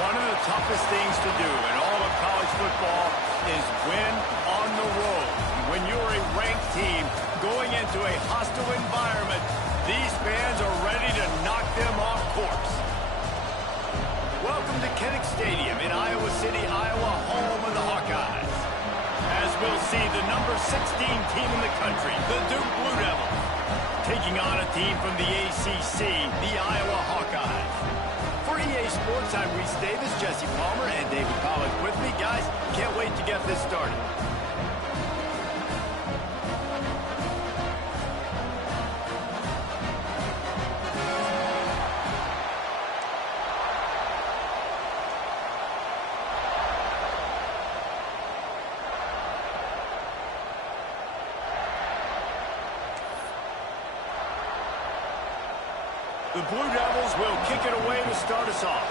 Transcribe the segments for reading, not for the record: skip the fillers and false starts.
One of the toughest things to do in all of college football is win on the road. When you're a ranked team going into a hostile environment, these fans are ready to knock them off course. Welcome to Kinnick Stadium in Iowa City, Iowa, home of the Hawkeyes. As we'll see, the number 16 team in the country, the Duke Blue Devils, taking on a team from the ACC, the Iowa Hawkeyes. For EA Sports, I'm Reese Davis, Jesse Palmer, and David Pollack with me. Guys, can't wait to get this started. The Blue Devils will kick it away to start us off.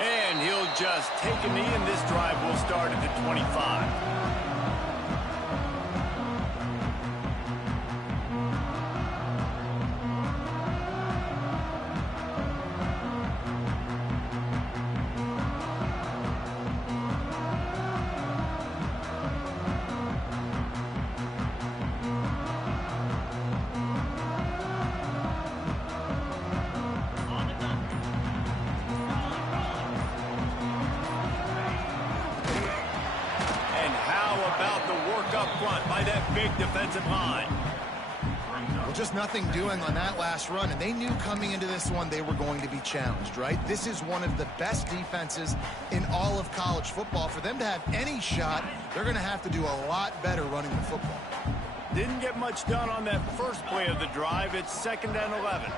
And he'll just take a knee, and this drive will start at the 25. By that big defensive line. Well, just nothing doing on that last run, and they knew coming into this one they were going to be challenged, right? This is one of the best defenses in all of college football. For them to have any shot, they're going to have to do a lot better running the football. Didn't get much done on that first play of the drive. It's 2nd and 11.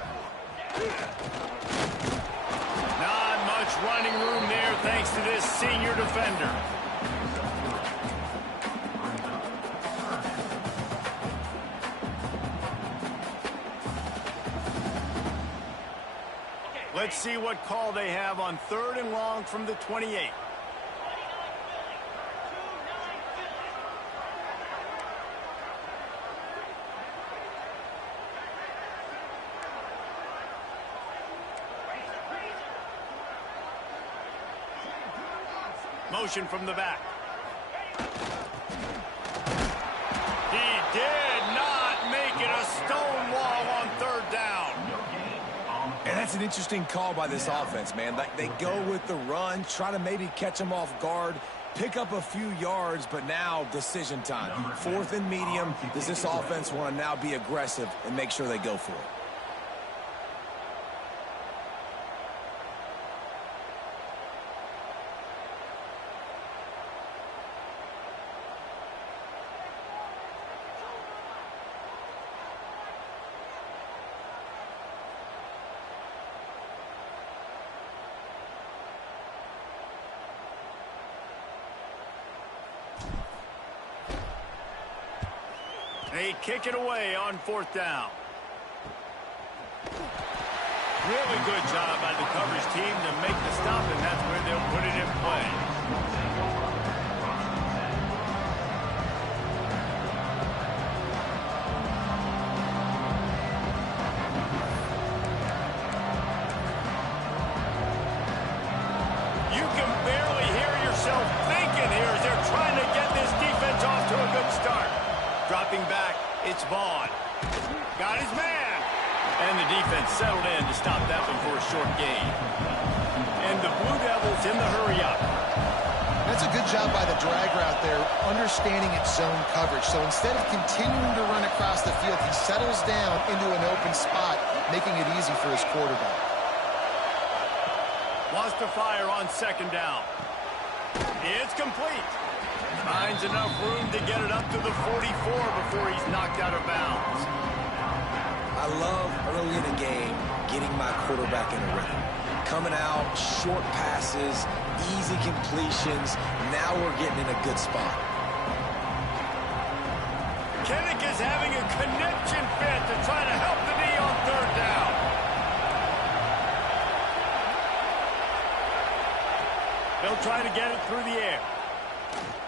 Not much running room there thanks to this senior defender. Let's see what call they have on 3rd and long from the 28. Motion from the back. He did not make it a stone wall on 3rd down. And that's an interesting call by this offense, man. Like, they go with the run, try to maybe catch them off guard, pick up a few yards, but now decision time. 4th and medium. Does this offense want to now be aggressive and make sure they go for it? They kick it away on 4th down. Really good job by the coverage team to make the stop, and that's where they'll put it in play. You can barely hear yourself thinking here as they're trying to get this defense off to a good start. Dropping back, it's Vaughn. Got his man. And the defense settled in to stop that one for a short gain. And the Blue Devils in the hurry up. That's a good job by the drag route there, understanding its zone coverage. So instead of continuing to run across the field, he settles down into an open spot, making it easy for his quarterback. Wants to fire on 2nd down. It's complete. Finds enough room to get it up to the 44 before he's knocked out of bounds. I love early in the game getting my quarterback in a rhythm. Coming out, short passes, easy completions. Now we're getting in a good spot. Kinnick is having a connection fit to try to help the knee on 3rd down. They'll try to get it through the air.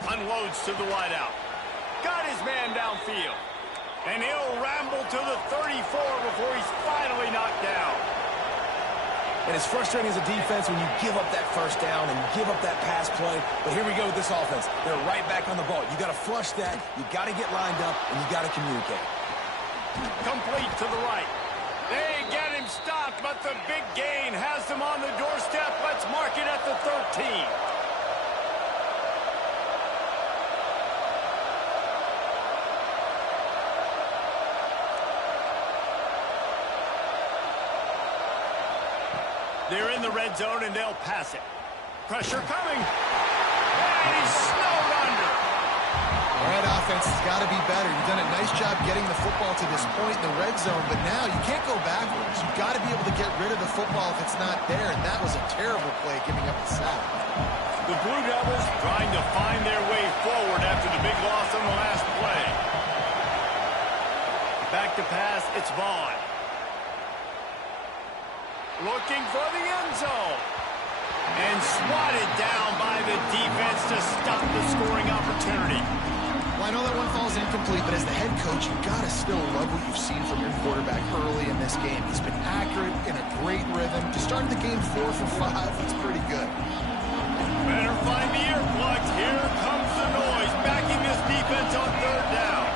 Unloads to the wideout. got his man downfield. And he'll ramble to the 34 before he's finally knocked down. And it's frustrating as a defense when you give up that first down and give up that pass play. But here we go with this offense. They're right back on the ball. You got to flush that. You got to get lined up, and you got to communicate. Complete to the right. They get him stopped, but the big gain has them on the doorstep. Let's mark it at the 13. They're in the red zone, and they'll pass it. Pressure coming. And he's snowed under. All right, offense has got to be better. You've done a nice job getting the football to this point in the red zone, but now you can't go backwards. You've got to be able to get rid of the football if it's not there, and that was a terrible play, giving up the sack. The Blue Devils trying to find their way forward after the big loss on the last play. Back to pass, it's Vaughn. Looking for the end zone. And swatted down by the defense to stop the scoring opportunity. Well, I know that one falls incomplete, but as the head coach, you've got to still love what you've seen from your quarterback early in this game. He's been accurate, in a great rhythm. To start the game 4 for 5, it's pretty good. Better find the earplugs. Here comes the noise, backing this defense on third down.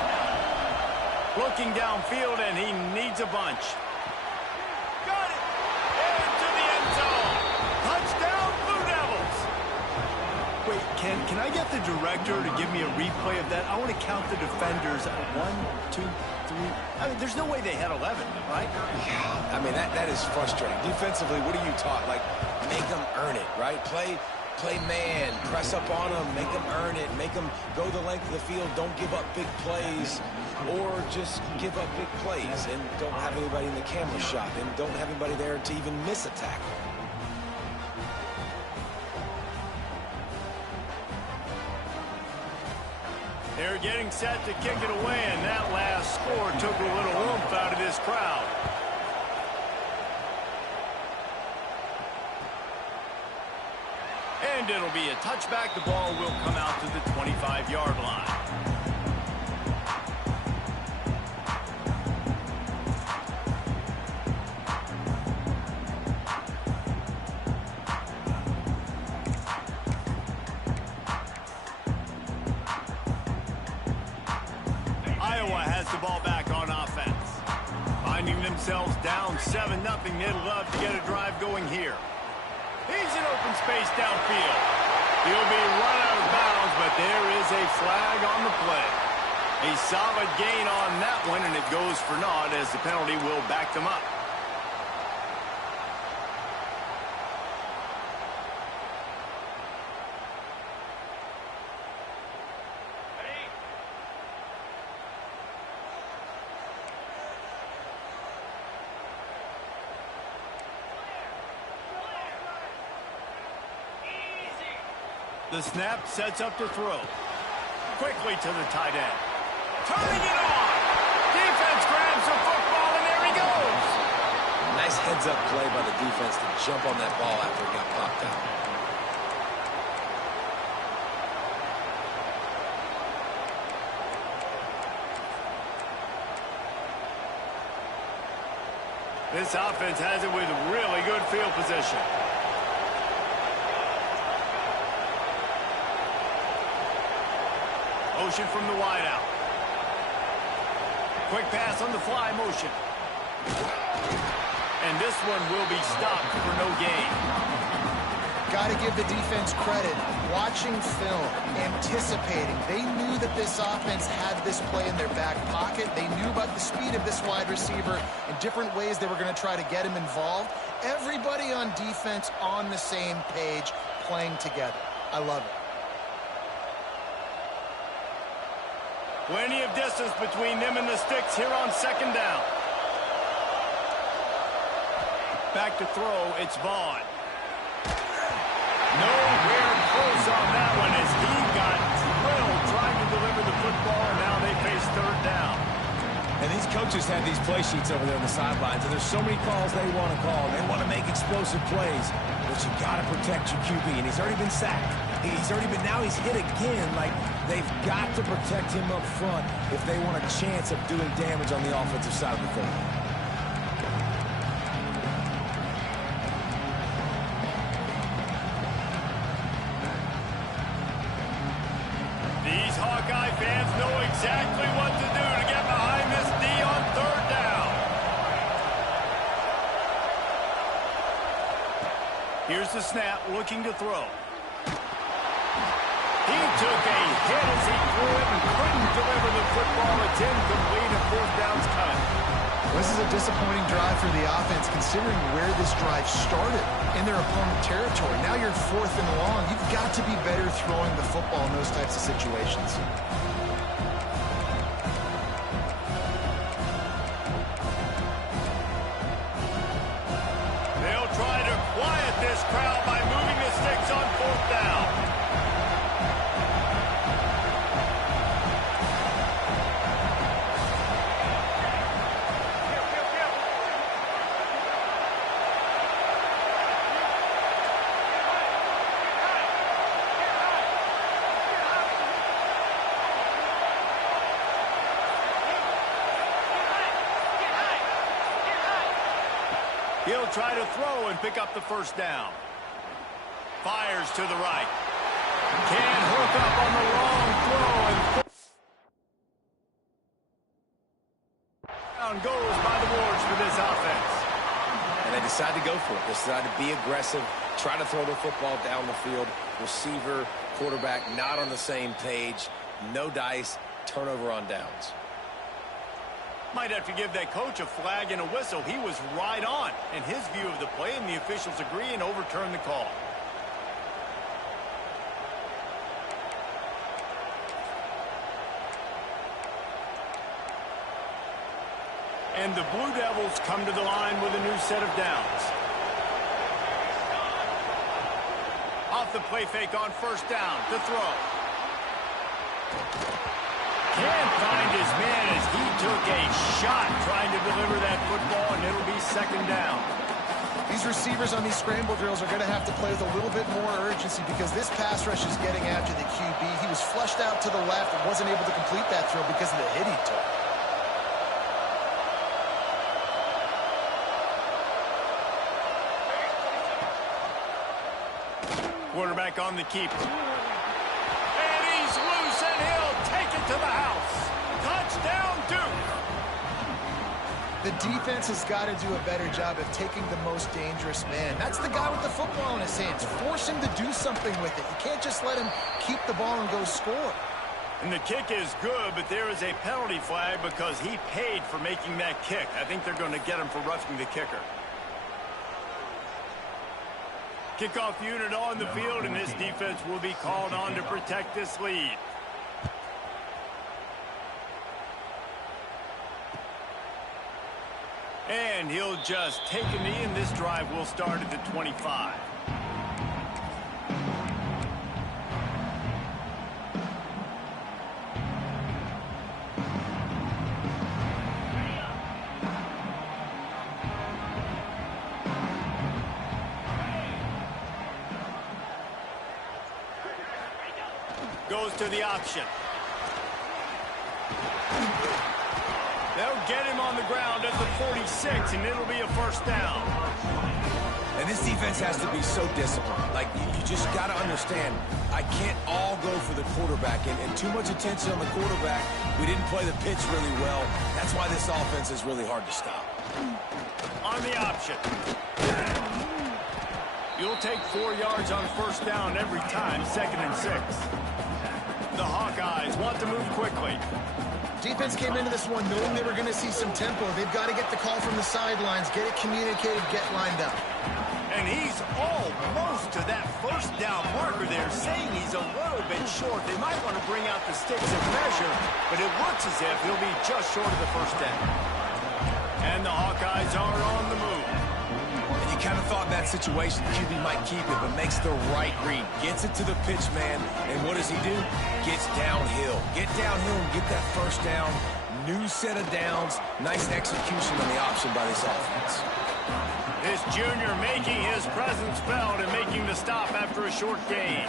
Looking downfield, and he needs a bunch. Got it! Into the end zone. Touchdown, Blue Devils! Wait, can I get the director to give me a replay of that? I want to count the defenders. 1, 2, 3. I mean, there's no way they had 11, right? Yeah, I mean, that is frustrating. Defensively, what are you taught? Like, make them earn it, right? Play man, press up on them, make them earn it, make them go the length of the field, don't give up big plays, or just give up big plays and don't have anybody in the camera shot and don't have anybody there to even miss a tackle. They're getting set to kick it away, and that last score took a little oomph out of this crowd. And it'll be a touchback. The ball will come out to the 25-yard line. Iowa has the ball back on offense. Finding themselves down 7-0, they'd love to get a drive going here. He's in open space downfield. He'll be run out of bounds, but there is a flag on the play. A solid gain on that one, and it goes for naught as the penalty will back them up. The snap sets up to throw. Quickly to the tight end. Turning it on. Defense grabs the football, and there he goes. Nice heads-up play by the defense to jump on that ball after it got popped out. This offense has it with really good field position. Motion from the wideout. Quick pass on the fly motion. And this one will be stopped for no gain. Got to give the defense credit. Watching film, anticipating. They knew that this offense had this play in their back pocket. They knew about the speed of this wide receiver and different ways they were going to try to get him involved. Everybody on defense on the same page, playing together. I love it. Plenty of distance between them and the sticks here on second down. Back to throw, it's Vaughn. Nowhere close on that one as he got drilled trying to deliver the football, and now they face third down. And these coaches have these play sheets over there on the sidelines, and there's so many calls they want to call. They want to make explosive plays, but you got to protect your QB, and he's already been sacked. He's already been, now he's hit again. Like, they've got to protect him up front if they want a chance of doing damage on the offensive side of the football. These Hawkeye fans know exactly what to do to get behind this D on third down. Here's the snap, looking to throw. He took a hit as he threw it and couldn't deliver the football. It's incomplete, and fourth down's coming. This is a disappointing drive for the offense, considering where this drive started in their opponent territory. Now you're 4th and long. You've got to be better throwing the football in those types of situations. They'll try to quiet this crowd by moving the sticks on fourth down. He'll try to throw and pick up the first down. Fires to the right. Can't hook up on the long throw. And down goes by the Wards for this offense. And they decide to go for it. They decide to be aggressive, try to throw the football down the field. Receiver, quarterback not on the same page. No dice, turnover on downs. Might have to give that coach a flag and a whistle. He was right on in his view of the play, and the officials agree and overturn the call. And the Blue Devils come to the line with a new set of downs. Off the play fake on first down to throw. Can't find his man as he took a shot trying to deliver that football, and it'll be second down. These receivers on these scramble drills are going to have to play with a little bit more urgency because this pass rush is getting after the QB. He was flushed out to the left and wasn't able to complete that throw because of the hit he took. Quarterback on the keeper. And he's loose, and he'll take it to the house. Touchdown, Duke. The defense has got to do a better job of taking the most dangerous man. That's the guy with the football in his hands. Force him to do something with it. You can't just let him keep the ball and go score. And the kick is good, but there is a penalty flag because he paid for making that kick. I think they're going to get him for roughing the kicker. Kickoff unit on the field, and this defense will be called on to protect this lead. And he'll just take a knee, and this drive will start at the 25. Goes to the option. They'll get him on the ground at the 46, and it'll be a first down. And this defense has to be so disciplined. Like, you just got to understand, I can't all go for the quarterback. And too much attention on the quarterback. We didn't play the pitch really well. That's why this offense is really hard to stop. On the option. You'll take 4 yards on first down every time, 2nd and 6. The Hawkeyes want to move quickly. Defense came into this one knowing they were going to see some tempo. They've got to get the call from the sidelines, get it communicated, get lined up. And he's almost to that first down marker there, saying he's a little bit short. They might want to bring out the sticks and measure, but it looks as if he'll be just short of the first down. And the Hawkeyes are on the move. And you kind of thought in that situation QB might keep it, but makes the right read. Gets it to the pitch man, and what does he do? Gets downhill. Get downhill and get that first down. New set of downs. Nice execution on the option by this offense. This junior making his presence felt and making the stop after a short gain.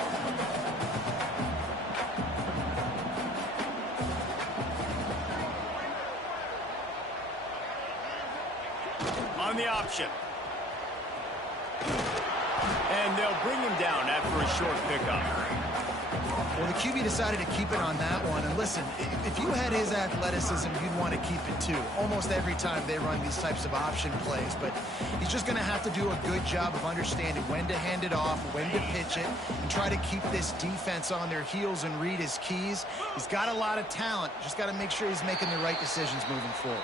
On the option. And they'll bring him down after a short pickup. Well, the QB decided to keep it on that one. And listen, if you had his athleticism, you'd want to keep it too. Almost every time they run these types of option plays. But he's just going to have to do a good job of understanding when to hand it off, when to pitch it, and try to keep this defense on their heels and read his keys. He's got a lot of talent. Just got to make sure he's making the right decisions moving forward.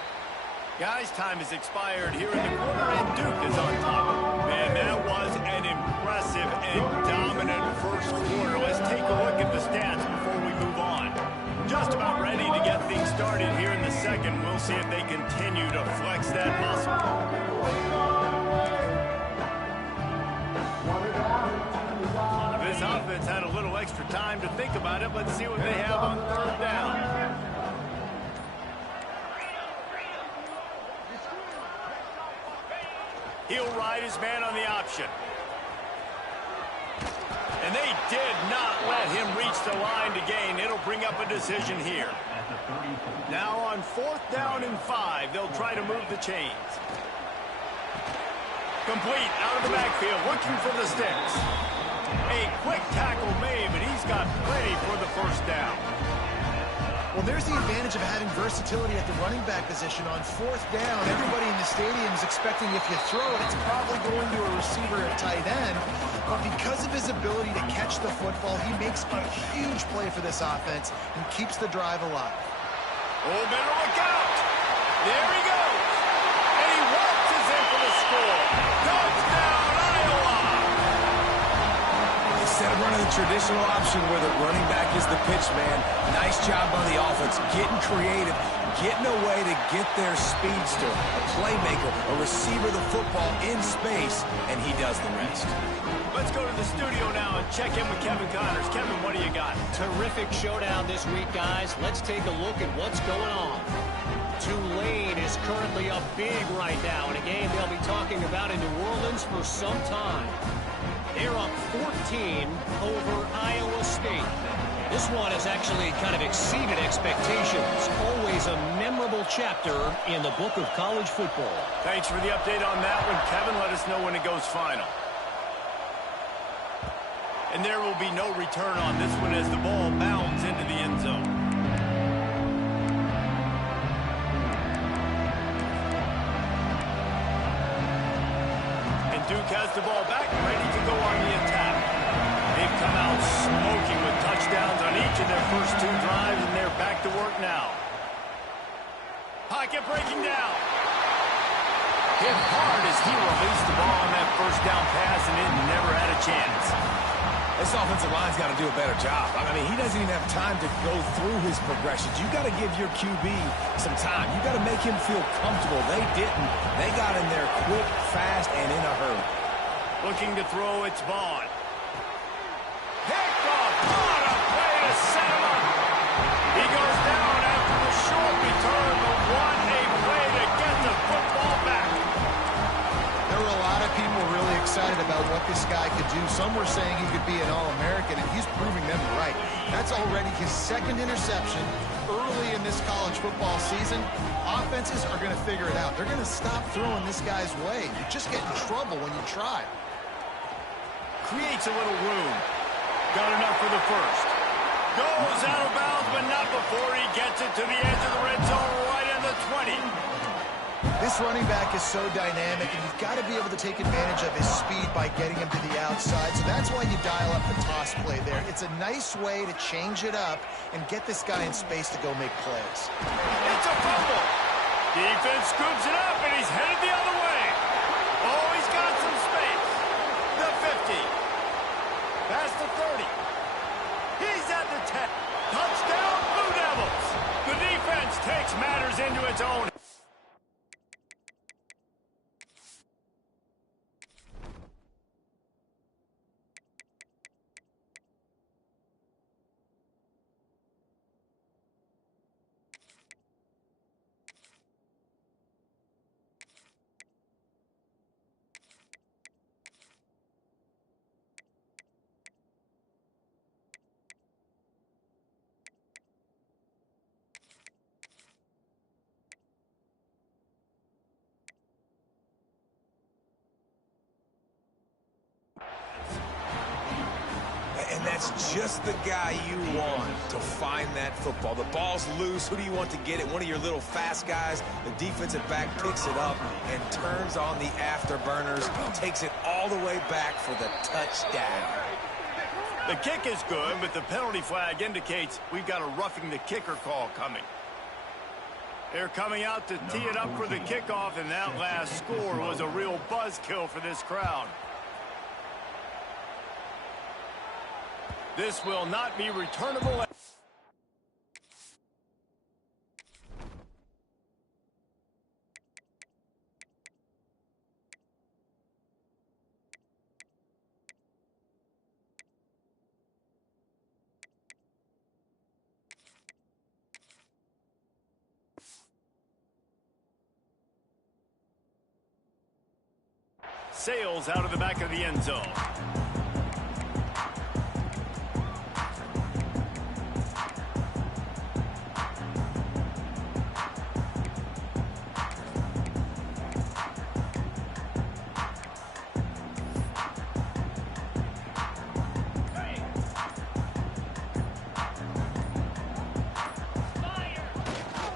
Guys, time has expired here in the corner, and Duke is on top. Man, that was an impressive and dominant first quarter. Let's take a look at the stats before we move on. Just about ready to get things started here in the second. We'll see if they continue to flex that muscle. This offense had a little extra time to think about it. Let's see what they have on third down. He'll ride his man on the option. And they did not let him reach the line to gain. It'll bring up a decision here. Now on 4th down and 5, they'll try to move the chains. Complete out of the backfield, looking for the sticks. A quick tackle made, but he's got plenty for the first down. Well, there's the advantage of having versatility at the running back position. On 4th down, everybody in the stadium is expecting if you throw it, it's probably going to a receiver at tight end. But because of his ability to catch the football, he makes a huge play for this offense and keeps the drive alive. Oh, better look out. There he goes. And he waltzes in for the score. Touchdown, Iowa. Instead of running the traditional option where the running back is the pitch man, nice job on the offense, getting creative, getting a way to get their speedster, a playmaker, a receiver the football in space, and he does the rest. Let's go to the studio now and check in with Kevin Connors. Kevin, what do you got? Terrific showdown this week, guys. Let's take a look at what's going on. Tulane is currently up big right now in a game they'll be talking about in New Orleans for some time. They're up 14 over Iowa State. This one has actually kind of exceeded expectations. Always a memorable chapter in the book of college football. Thanks for the update on that one, Kevin. Let us know when it goes final. And there will be no return on this one as the ball bounds into the end zone. And Duke has the ball back, ready to go on the attack. They've come out smoking with touchdowns on each of their first 2 drives, and they're back to work now. Pocket breaking down. Hit hard as he released the ball on that first down pass, and it never had a chance. This offensive line's got to do a better job. I mean, he doesn't even have time to go through his progressions. You got to give your QB some time. You got to make him feel comfortable. They didn't. They got in there quick, fast, and in a hurry. Looking to throw, it's Vaughn. Picked off. What a play to set him up. He goes down after the short return, but what a play to get the football back. There were a lot of people really excited about what this guy could do. Some were saying he could be an All-American, and he's proving them right. That's already his 2nd interception early in this college football season. Offenses are going to figure it out. They're going to stop throwing this guy's way. You just get in trouble when you try. Creates a little room. Got enough for the first. Goes out of bounds, but not before he gets it to the edge of the red zone right in the 20. This running back is so dynamic, and you've got to be able to take advantage of his speed by getting him to the outside. So that's why you dial up the toss play there. It's a nice way to change it up and get this guy in space to go make plays. It's a fumble. Defense scoops it up, and he's headed the other way. Oh, he's got some space. The 50. Past the 30. He's at the 10. Touchdown, Blue Devils. The defense takes matters into its own. And that's just the guy you want to find that football. The ball's loose. Who do you want to get it? One of your little fast guys. The defensive back picks it up and turns on the afterburners, takes it all the way back for the touchdown. The kick is good, but the penalty flag indicates we've got a roughing the kicker call coming. They're coming out to tee it up for the kickoff, and that last score was a real buzzkill for this crowd. This will not be returnable. Sails out of the back of the end zone.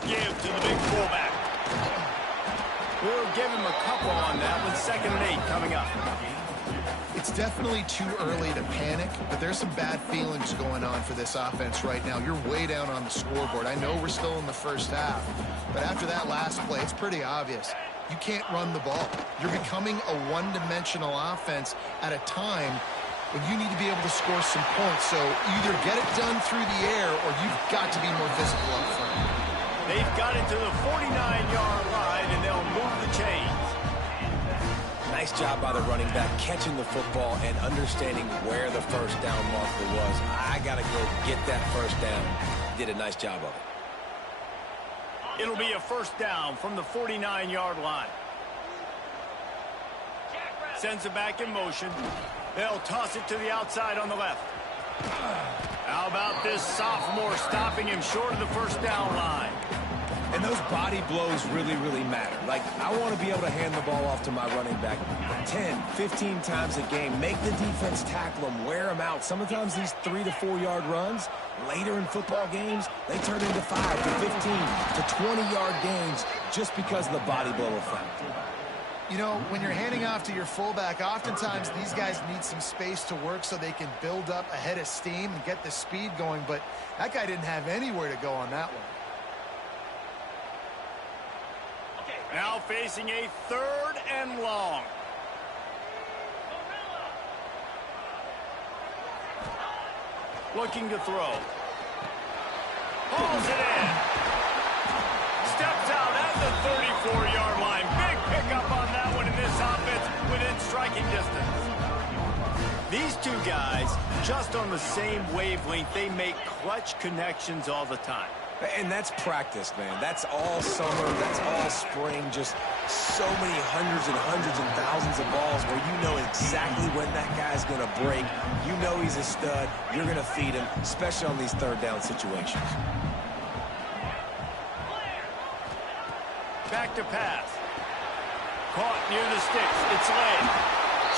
Give to the big fullback. We'll give him a couple on that with 2nd and 8 coming up. It's definitely too early to panic, but there's some bad feelings going on for this offense right now. You're way down on the scoreboard. I know we're still in the first half, but after that last play, it's pretty obvious. You can't run the ball. You're becoming a one-dimensional offense at a time when you need to be able to score some points. So either get it done through the air or you've got to be more physical up front. They've got it to the 49-yard line, and they'll move the chains. Nice job by the running back catching the football and understanding where the first down marker was. I got to go get that first down. Did a nice job of it. It'll be a first down from the 49-yard line. Sends it back in motion. They'll toss it to the outside on the left. How about this sophomore stopping him short of the first down line? And those body blows really, really matter. Like, I want to be able to hand the ball off to my running back 10, 15 times a game. Make the defense tackle them, wear them out. Sometimes these 3 to 4 yard runs, later in football games, they turn into 5 to 15 to 20-yard gains just because of the body blow effect. You know, when you're handing off to your fullback, oftentimes these guys need some space to work so they can build up a head of steam and get the speed going, but that guy didn't have anywhere to go on that one. Now facing a 3rd and long. Looking to throw. Hauls it in. Steps out at the 34-yard line. Big pickup on that one in this offense within striking distance. These two guys, just on the same wavelength, they make clutch connections all the time. And that's practice, man. That's all summer. That's all spring. Just so many hundreds and thousands of balls where you know exactly when that guy's going to break. You know he's a stud. You're going to feed him, especially on these 3rd down situations. Back to pass. Caught near the sticks. It's late.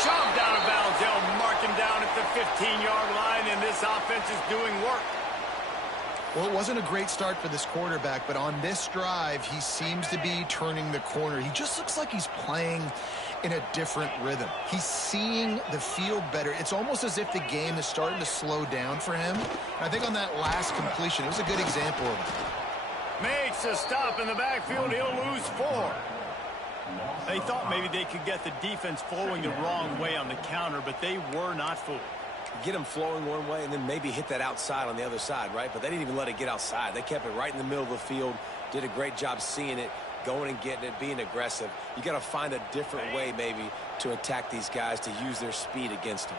Shoved out of bounds. They'll mark him down at the 15-yard line, and this offense is doing work. Well, it wasn't a great start for this quarterback, but on this drive, he seems to be turning the corner. He just looks like he's playing in a different rhythm. He's seeing the field better. It's almost as if the game is starting to slow down for him. And I think on that last completion, it was a good example of it. Makes a stop in the backfield. He'll lose 4. They thought maybe they could get the defense flowing the wrong way on the counter, but they were not fooled. Get them flowing one way and then maybe hit that outside on the other side, right? But they didn't even let it get outside. They kept it right in the middle of the field, did a great job seeing it, going and getting it, being aggressive. You got to find a different way maybe to attack these guys to use their speed against them.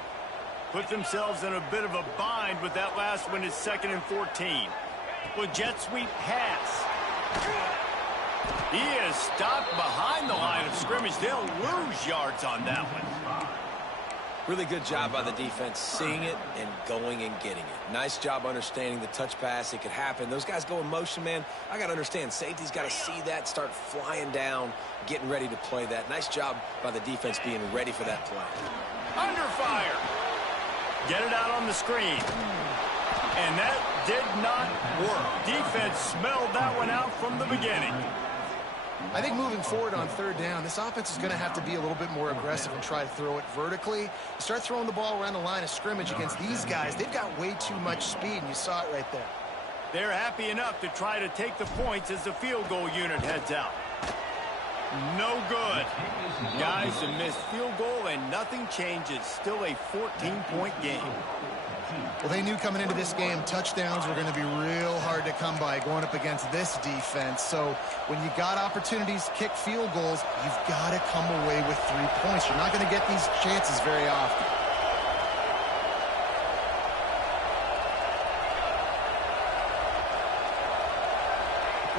Put themselves in a bit of a bind with that last one is 2nd and 14. Well, jet sweep pass. He is stopped behind the line of scrimmage. They'll lose yards on that one. Really good job by the defense, seeing it and going and getting it. Nice job understanding the touch pass. It could happen. Those guys go in motion, man. I got to understand. Safety's got to see that, start flying down, getting ready to play that. Nice job by the defense being ready for that play. Under fire. get it out on the screen. And that did not work. Defense smelled that one out from the beginning. I think moving forward on third down, this offense is going to have to be a little bit more aggressive and try to throw it vertically. Start throwing the ball around the line of scrimmage against these guys. They've got way too much speed, and you saw it right there. They're happy enough to try to take the points as the field goal unit heads out. No good. Guys, a missed field goal, and nothing changes. Still a 14-point game. Well, they knew coming into this game touchdowns were going to be real hard to come by going up against this defense. So when you got opportunities to kick field goals, you've got to come away with 3 points. You're not going to get these chances very often.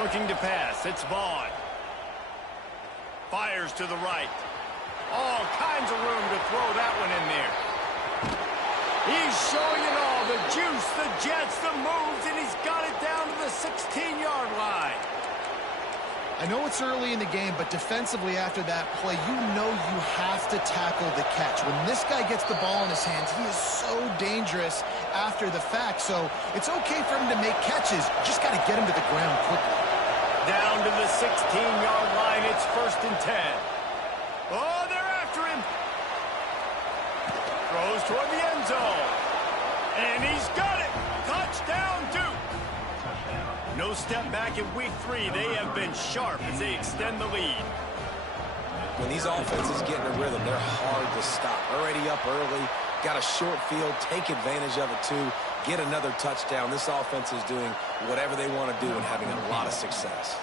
Looking to pass. It's Vaughn. Fires to the right. All kinds of room to throw that one in there. He's showing it all. The juice, the jets, the moves, and he's got it down to the 16-yard line. I know it's early in the game, but defensively after that play, you know you have to tackle the catch. When this guy gets the ball in his hands, he is so dangerous after the fact. So it's okay for him to make catches. You just got to get him to the ground quickly. Down to the 16-yard line. It's 1st and 10. Oh, they're after him. Throws toward the end zone. And he's got it. Touchdown, Duke. No step back in week 3. They have been sharp as they extend the lead. When these offenses get in a rhythm, they're hard to stop. Already up early, got a short field, take advantage of it too, get another touchdown. This offense is doing whatever they want to do and having a lot of success.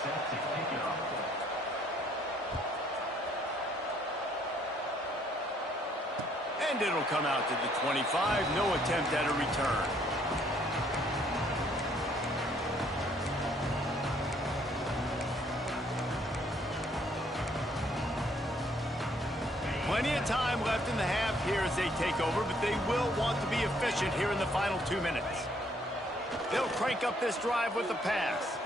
And it'll come out to the 25. No attempt at a return. Plenty of time left in the half here as they take over, but they will want to be efficient here in the final 2 minutes. They'll crank up this drive with the pass.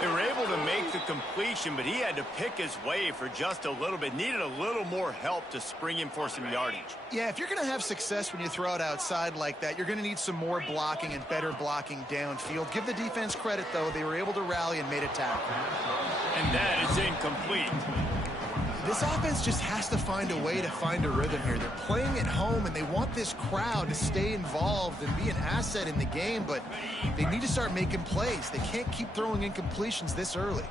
They were able to make the completion, but he had to pick his way for just a little bit. Needed a little more help to spring him for some yardage. Yeah, if you're going to have success when you throw it outside like that, you're going to need some more blocking and better blocking downfield. Give the defense credit, though. They were able to rally and made a tackle. And that is incomplete. This offense just has to find a way to find a rhythm here. They're playing at home, and they want this crowd to stay involved and be an asset in the game, but they need to start making plays. They can't keep throwing incompletions this early.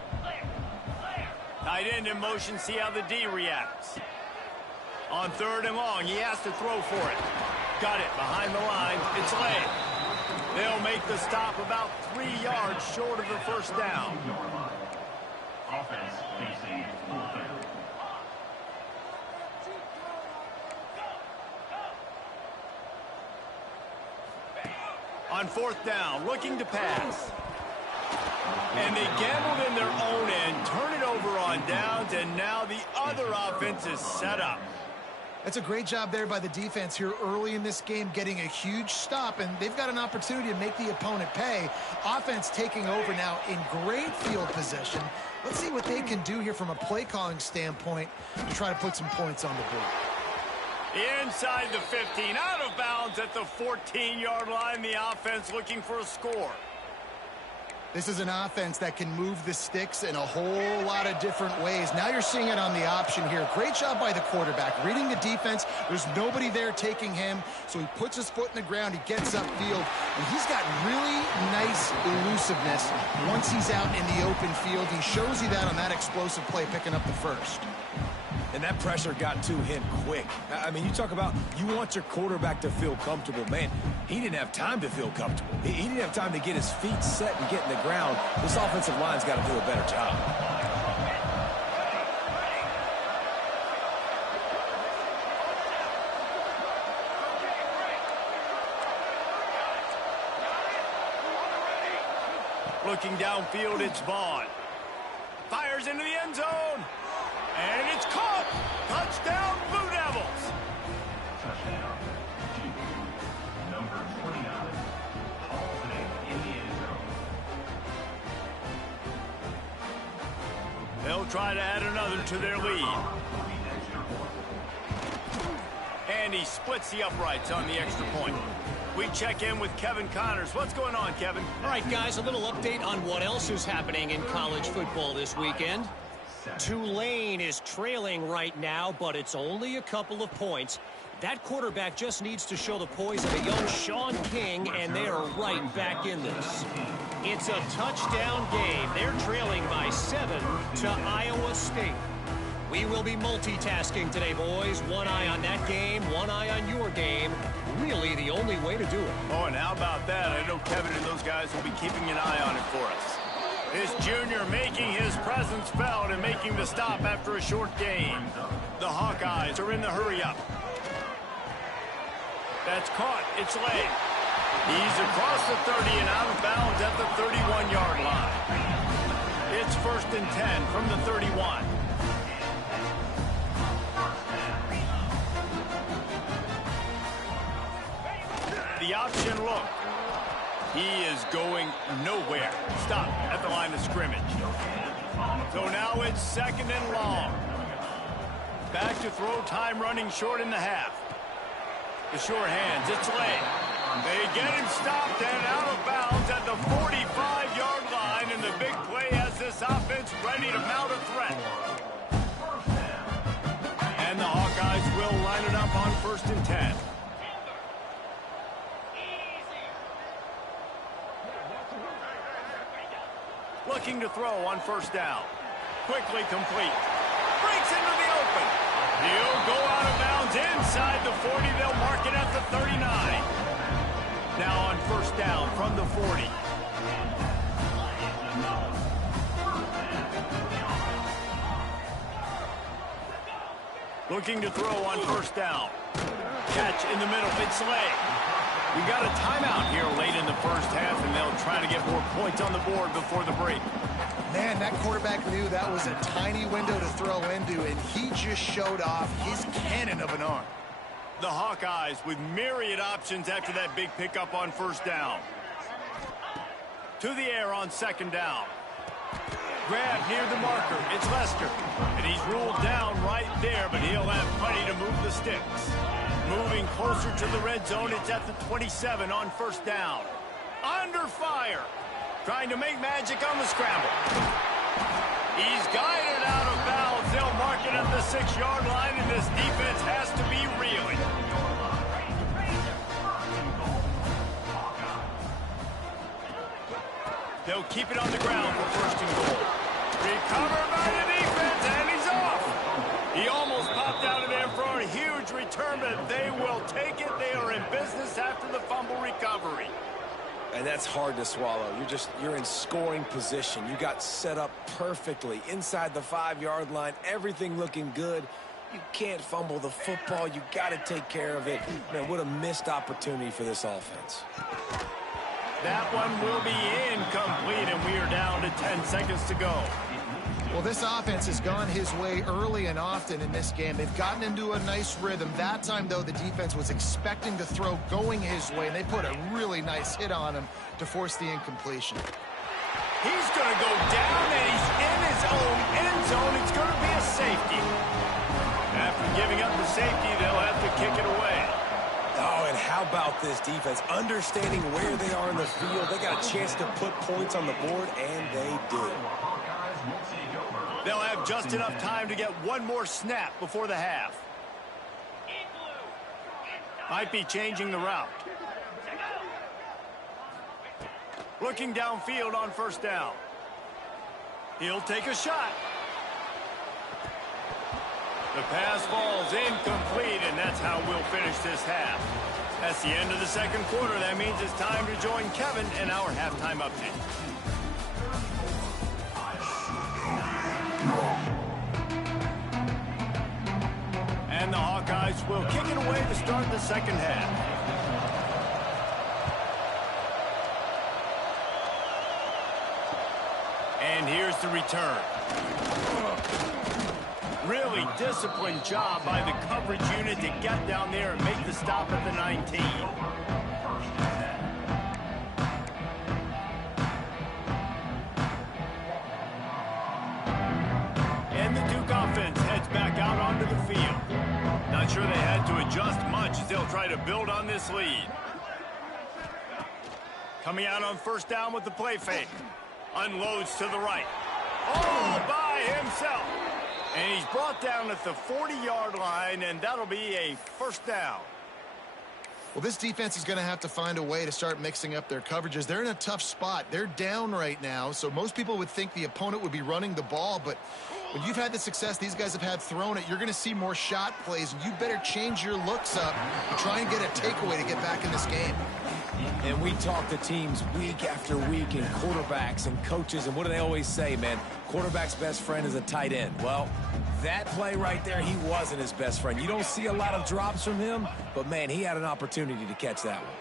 Tight end in motion, see how the D reacts. On 3rd and long, he has to throw for it. Got it behind the line. It's late. They'll make the stop about 3 yards short of the 1st down. Offense facing full field. On 4th down, looking to pass. And they gambled in their own end, turn it over on downs, and now the other offense is set up. That's a great job there by the defense here early in this game, getting a huge stop, and they've got an opportunity to make the opponent pay. Offense taking over now in great field position. Let's see what they can do here from a play calling standpoint to try to put some points on the board. Inside the 15, out of bounds at the 14-yard line. The offense looking for a score. This is an offense that can move the sticks in a whole lot of different ways. Now you're seeing it on the option here. Great job by the quarterback. Reading the defense, there's nobody there taking him, so he puts his foot in the ground, he gets upfield, and he's got really nice elusiveness once he's out in the open field. He shows you that on that explosive play, picking up the 1st. And that pressure got to him quick. I mean, you talk about you want your quarterback to feel comfortable. Man, he didn't have time to feel comfortable. He didn't have time to get his feet set and get in the ground. This offensive line's got to do a better job. Looking downfield, it's Vaughn. Fires into the end zone. And it's caught. Touchdown, Blue Devils. Touchdown. Number 29. Halfway in the end zone. They'll try to add another to their lead. And he splits the uprights on the extra point. We check in with Kevin Connors. What's going on, Kevin? All right, guys, a little update on what else is happening in college football this weekend. Tulane is trailing right now, but it's only a couple of points. That quarterback just needs to show the poise of a young Sean King, and they are right back in this. It's a touchdown game. They're trailing by 7 to Iowa State. We will be multitasking today, boys. One eye on that game, one eye on your game. Really the only way to do it. Oh, and how about that? I know Kevin and those guys will be keeping an eye on it for us. This junior making his presence felt and making the stop after a short gain. The Hawkeyes are in the hurry-up. That's caught. It's late. He's across the 30 and out of bounds at the 31-yard line. It's 1st and 10 from the 31. The option look. He is going nowhere. Stop at the line of scrimmage. So now it's 2nd and long. Back to throw time running short in the half. The sure hands. It's late. They get him stopped and out of bounds at the 45-yard line, and the big play has this offense ready to mount a threat. And the Hawkeyes will line it up on 1st and 10. Looking to throw on 1st down. Quickly complete. Breaks into the open. He'll go out of bounds inside the 40. They'll mark it at the 39. Now on 1st down from the 40. Looking to throw on 1st down. Catch in the middle. It's late. We got a timeout here late in the 1st half, and they'll try to get more points on the board before the break. Man, that quarterback knew that was a tiny window to throw into, and he just showed off his cannon of an arm. The Hawkeyes with myriad options after that big pickup on 1st down. To the air on 2nd down. Grab near the marker. It's Lester. And he's ruled down right there, but he'll have plenty to move the sticks. Moving closer to the red zone, it's at the 27 on 1st down. Under fire. Trying to make magic on the scramble. He's guided out of bounds. They'll mark it at the 6-yard line, and this defense has to be reeling. They'll keep it on the ground for 1st and goal. Recovered by the defense, and he's off. He almost popped out of there for a huge return, but they will take it. They are in business after the fumble recovery. And that's hard to swallow. You're in scoring position. You got set up perfectly inside the 5-yard line. Everything looking good. You can't fumble the football. You got to take care of it. Man, what a missed opportunity for this offense. That one will be incomplete, and we are down to 10 seconds to go. Well, this offense has gone his way early and often in this game. They've gotten into a nice rhythm. That time, though, the defense was expecting to throw going his way, and they put a really nice hit on him to force the incompletion. He's going to go down, and he's in his own end zone. It's going to be a safety. After giving up the safety, they'll have to kick it away. Oh, and how about this defense? Understanding where they are in the field. They got a chance to put points on the board, and they did. They'll have just enough time to get one more snap before the half. Might be changing the route. Looking downfield on 1st down. He'll take a shot. The pass falls incomplete, and that's how we'll finish this half. That's the end of the 2nd quarter. That means it's time to join Kevin in our halftime update. And the Hawkeyes will kick it away to start the 2nd half. And here's the return. Really disciplined job by the coverage unit to get down there and make the stop at the 19. And the Duke offense heads back out onto the field. Not sure they had to adjust much They'll try to build on this lead. Coming out on first down with the play fake. Unloads to the right. All by himself. And he's brought down at the 40-yard line, and that'll be a first down. Well, this defense is going to have to find a way to start mixing up their coverages. They're in a tough spot. They're down right now, so most people would think the opponent would be running the ball, but when you've had the success these guys have had throwing it, you're going to see more shot plays, and you better change your looks up and try and get a takeaway to get back in this game. And we talk to teams week after week, and quarterbacks and coaches, and what do they always say, man? Quarterback's best friend is a tight end. Well, that play right there, he wasn't his best friend. You don't see a lot of drops from him, but, man, he had an opportunity to catch that one.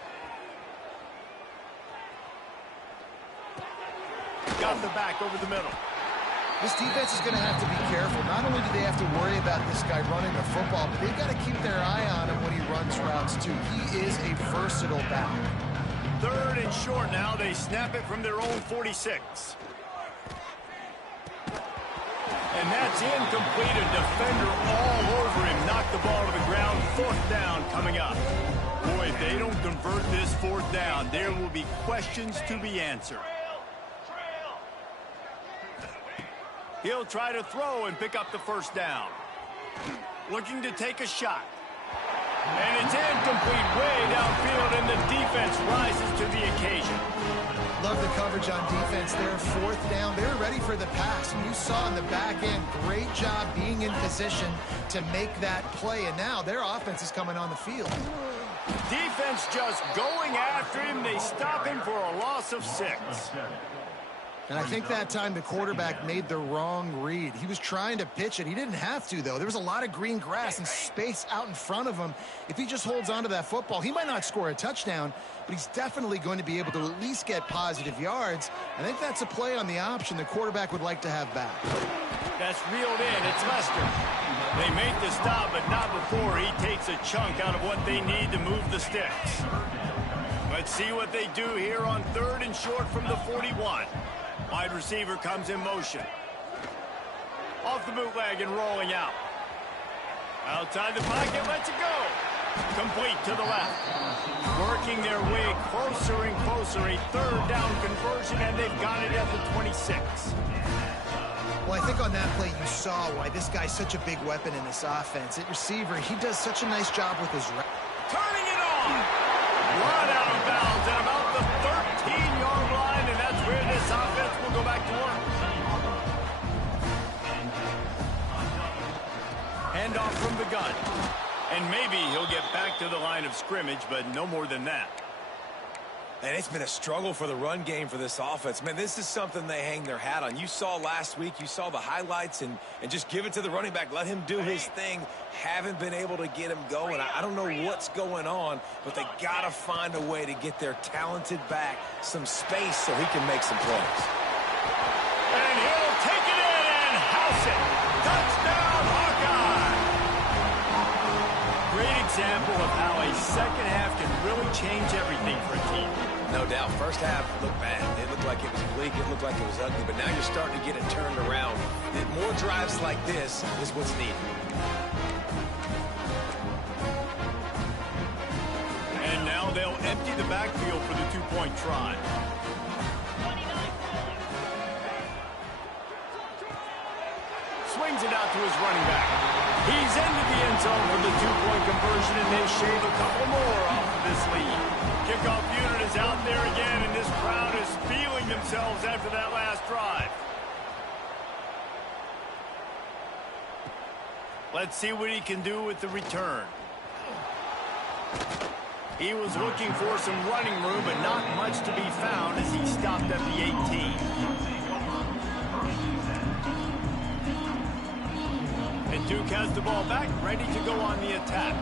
Got the back over the middle. This defense is going to have to be careful. Not only do they have to worry about this guy running the football, but they've got to keep their eye on him when he runs routes, too. He is a versatile back. 3rd and short now. They snap it from their own 46. And that's incomplete. A defender all over him. Knocked the ball to the ground. 4th down coming up. Boy, if they don't convert this 4th down, there will be questions to be answered. He'll try to throw and pick up the first down. Looking to take a shot. And it's incomplete way downfield, and the defense rises to the occasion. Love the coverage on defense there. 4th down. They were ready for the pass. And you saw in the back end, great job being in position to make that play. And now their offense is coming on the field. Defense just going after him. They stop him for a loss of 6. And I think that time the quarterback made the wrong read. He was trying to pitch it. He didn't have to, though. There was a lot of green grass and space out in front of him. If he just holds on to that football, he might not score a touchdown, but he's definitely going to be able to at least get positive yards. I think that's a play on the option the quarterback would like to have back. That's reeled in. It's Lester. They make the stop, but not before he takes a chunk out of what they need to move the sticks. Let's see what they do here on 3rd and short from the 41. Wide receiver comes in motion. Off the bootleg and rolling out. Outside the pocket, lets it go. Complete to the left. Working their way closer and closer. A 3rd down conversion, and they've got it at the 26. Well, I think on that play you saw why this guy's such a big weapon in this offense. At receiver, he does such a nice job with his turning it on. Run out of bounds at about the 13-yard line, and that's where this offense will go back to work. Handoff from the gun. And maybe he'll get back to the line of scrimmage, but no more than that. And it's been a struggle for the run game for this offense. Man, this is something they hang their hat on. You saw last week, you saw the highlights, and just give it to the running back. Let him do his thing. Haven't been able to get him going. I don't know what's going on, but they got to find a way to get their talented back some space so he can make some plays. And he'll take it in and house it. Touchdown, Hawkeye! Great example of how a second half can really change everything for a team. No doubt. First half looked bad. It looked like it was bleak. It looked like it was ugly. But now you're starting to get it turned around. More drives like this is what's needed. And now they'll empty the backfield for the two-point try. Swings it out to his running back. He's into the end zone for the two-point conversion, and they shave a couple more off of this lead. Kickoff unit is out there again, and this crowd is feeling themselves after that last drive. Let's see what he can do with the return. He was looking for some running room, but not much to be found as he stopped at the 18. And Duke has the ball back, ready to go on the attack.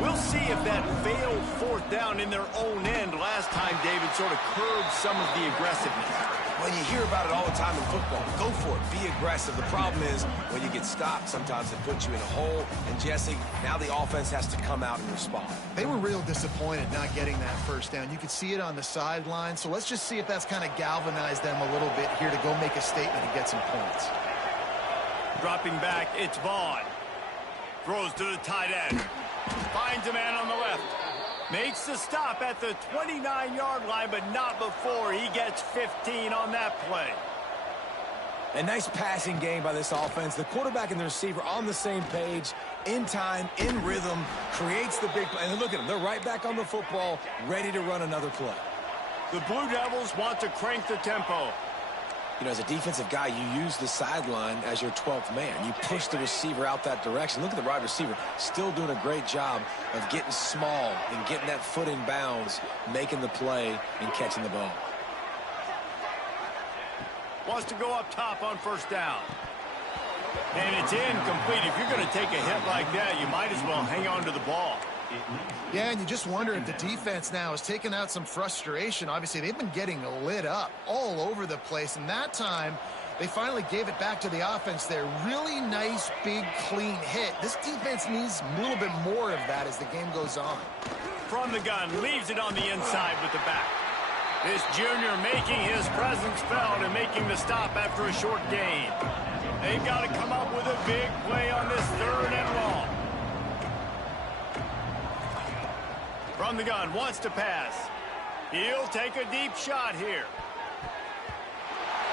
We'll see if that failed 4th down in their own end last time, David, sort of curbed some of the aggressiveness. Well, you hear about it all the time in football. Go for it. Be aggressive. The problem is when you get stopped, sometimes it puts you in a hole. And, Jesse, now the offense has to come out and respond. They were real disappointed not getting that first down. You could see it on the sideline. So let's just see if that's kind of galvanized them a little bit here to go make a statement and get some points. Dropping back, it's Vaughn. Throws to the tight end. Finds a man on the left. Makes the stop at the 29-yard line, but not before he gets 15 on that play. A nice passing game by this offense. The quarterback and the receiver on the same page, in time, in rhythm, creates the big play. And look at them. They're right back on the football, ready to run another play. The Blue Devils want to crank the tempo. You know, as a defensive guy, you use the sideline as your 12th man. You push the receiver out that direction. Look at the wide receiver, still doing a great job of getting small and getting that foot in bounds, making the play and catching the ball. Wants to go up top on first down. And it's incomplete. If you're going to take a hit like that, you might as well hang on to the ball. Yeah, and you just wonder if the defense now is taking out some frustration. Obviously, they've been getting lit up all over the place, and that time they finally gave it back to the offense there. Really nice, big, clean hit. This defense needs a little bit more of that as the game goes on. From the gun, leaves it on the inside with the back. This junior making his presence felt and making the stop after a short gain. They've got to come up with a big play on this 3rd and long. From the gun, wants to pass. He'll take a deep shot here.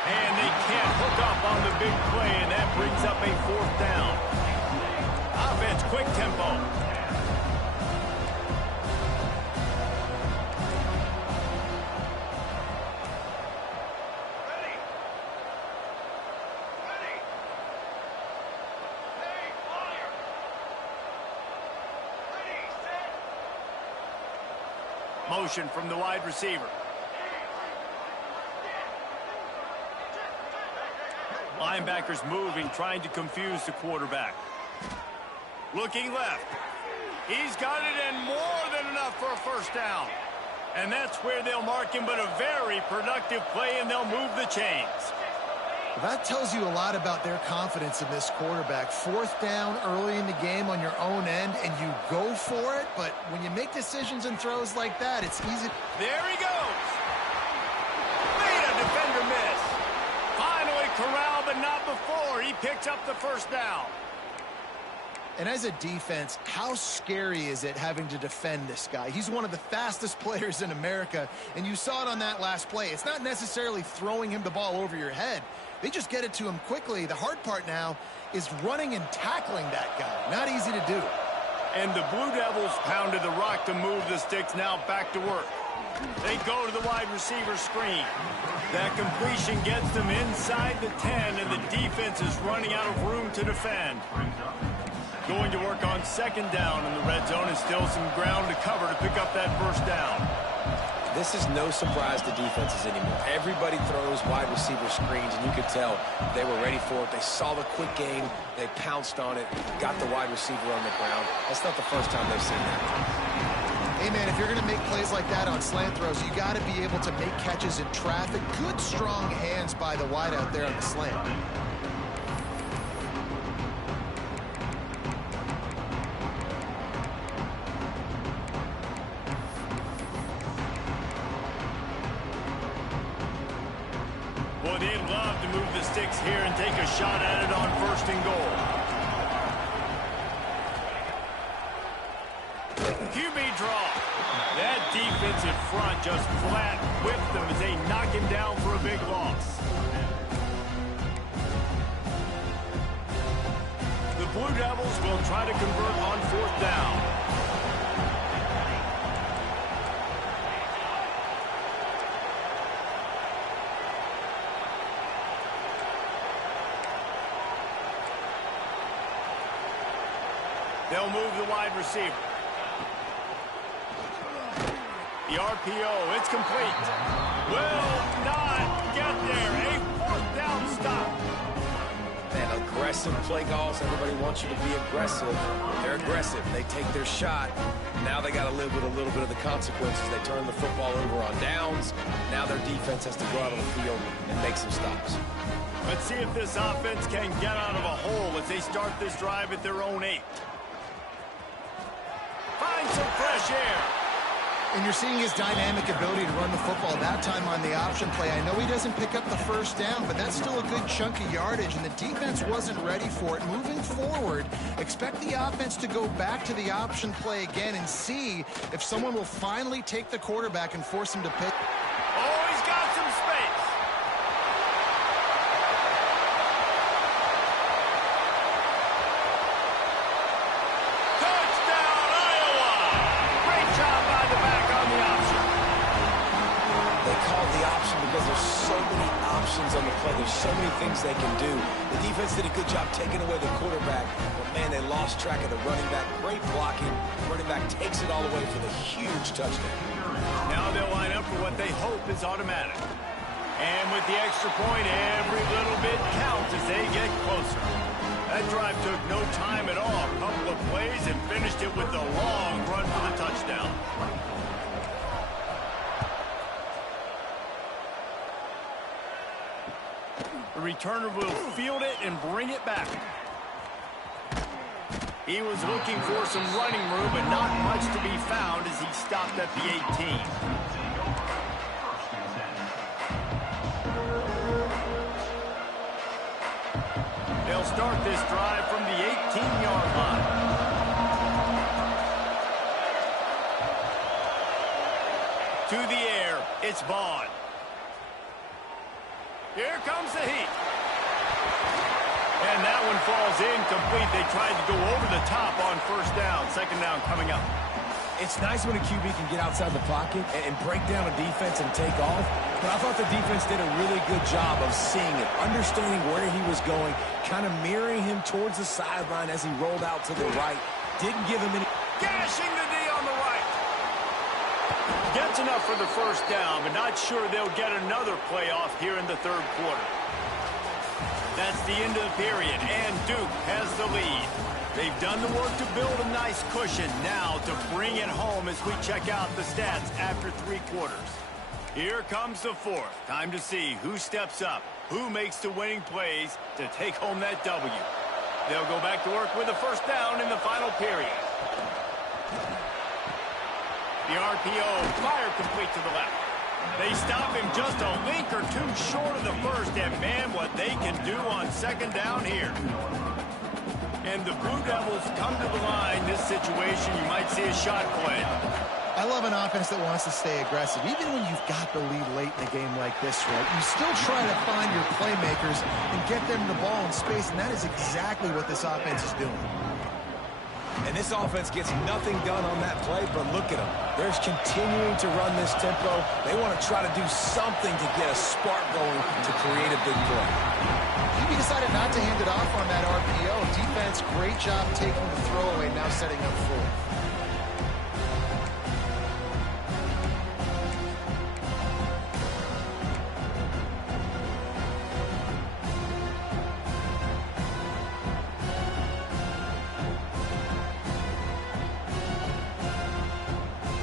And they can't hook up on the big play, and that brings up a 4th down. Offense, quick tempo. Motion from the wide receiver. Linebackers moving, trying to confuse the quarterback. Looking left. He's got it and more than enough for a first down. And that's where they'll mark him, but a very productive play, and they'll move the chains. Well, that tells you a lot about their confidence in this quarterback. 4th down early in the game on your own end, and you go for it. But when you make decisions and throws like that, it's easy. There he goes. Made a defender miss. Finally corralled, but not before. He picks up the first down. And as a defense, how scary is it having to defend this guy? He's one of the fastest players in America, and you saw it on that last play. It's not necessarily throwing him the ball over your head. They just get it to him quickly. The hard part now is running and tackling that guy. Not easy to do. And the Blue Devils pounded the rock to move the sticks. Now back to work. They go to the wide receiver screen. That completion gets them inside the 10, and the defense is running out of room to defend. Going to work on 2nd down in the red zone, and still some ground to cover to pick up that first down. This is no surprise to defenses anymore. Everybody throws wide receiver screens, and you could tell they were ready for it. They saw the quick game. They pounced on it, got the wide receiver on the ground. That's not the first time they've seen that. Hey, man, if you're going to make plays like that on slant throws, you got to be able to make catches in traffic. Good, strong hands by the wide out there on the slant. Boy, they'd love to move the sticks here and take a shot at it on 1st and goal. QB draw. That defensive front just flat whipped them as they knock him down for a big loss. The Blue Devils will try to convert on 4th down. They'll move the wide receiver. The RPO, it's complete. Will not get there. A 4th down stop. Man, aggressive play calls. Everybody wants you to be aggressive. They're aggressive. They take their shot. Now they got to live with a little bit of the consequences. They turn the football over on downs. Now their defense has to go out on the field and make some stops. Let's see if this offense can get out of a hole as they start this drive at their own 8. Find some fresh air. And you're seeing his dynamic ability to run the football, that time on the option play. I know he doesn't pick up the first down, but that's still a good chunk of yardage, and the defense wasn't ready for it. Moving forward, expect the offense to go back to the option play again and see if someone will finally take the quarterback and force him to pick. Oh, he's got some space. Touchdown, Iowa! Great job by the back on the option. They call it the option because there's so many options on the play. There's so many things they can do. The defense did a good job taking away the quarterback, but man, they lost track of the running back. Great blocking. Running back takes it all away for the huge touchdown. Now they'll line up for what they hope is automatic. And with the extra point, every little bit counts as they get closer. That drive took no time at all. A couple of plays and finished it with a long run for the touchdown. The returner will field it and bring it back. He was looking for some running room, but not much to be found as he stopped at the 18. They'll start this drive from the 18-yard line. To the air, it's Vaughn. Here comes the heat. And that one falls incomplete. They tried to go over the top on first down. Second down coming up. It's nice when a QB can get outside the pocket and break down a defense and take off. But I thought the defense did a really good job of seeing it, understanding where he was going, kind of mirroring him towards the sideline as he rolled out to the right. Didn't give him any... Gashing the D on the right. Gets enough for the first down, but not sure they'll get another playoff here in the third quarter. That's the end of the period, and Duke has the lead. They've done the work to build a nice cushion. Now to bring it home as we check out the stats after 3 quarters. Here comes the fourth. Time to see who steps up, who makes the winning plays to take home that W. They'll go back to work with a first down in the final period. The RPO, fire complete to the left. They stop him just a link or two short of the first, and man, what they can do on second down here. And the Blue Devils come to the line. This situation, you might see a shot play. I love an offense that wants to stay aggressive. Even when you've got the lead late in a game like this, right, you still try to find your playmakers and get them the ball in space, and that is exactly what this offense is doing. And this offense gets nothing done on that play, but look at them. They're continuing to run this tempo. They want to try to do something to get a spark going to create a big play. He decided not to hand it off on that RPO. Defense, great job taking the throwaway, now setting up full.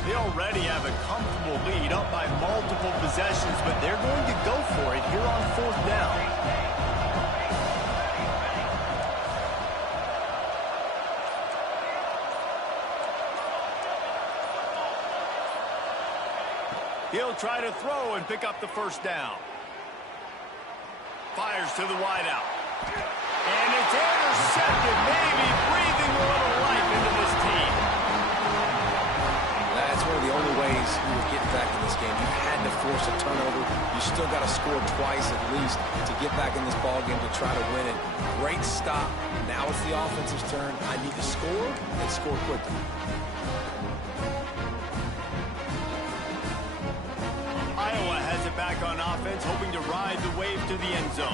They already have a comfortable lead up by multiple possessions, but they're going to go for it here on fourth down. He'll try to throw and pick up the first down. Fires to the wideout. And it's intercepted, maybe breathing a little life into this team. That's one of the only ways you would get back in this game. You had to force a turnover. You still got to score twice at least to get back in this ball game to try to win it. Great stop. Now it's the offensive's turn. I need to score and score quickly. Iowa has it back on offense, hoping to ride the wave to the end zone.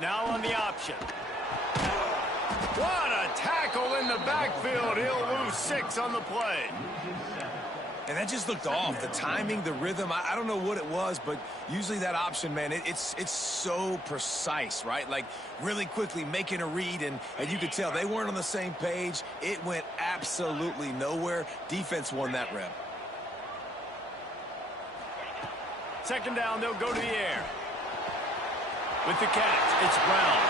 Now on the option. What a tackle in the backfield. He'll lose 6 on the play. And that just looked off. The timing, the rhythm, I don't know what it was, but usually that option, man, it's so precise, right? Like really quickly making a read, and you could tell they weren't on the same page. It went absolutely nowhere. Defense won that rep. Second down, they'll go to the air. With the catch, it's Brown.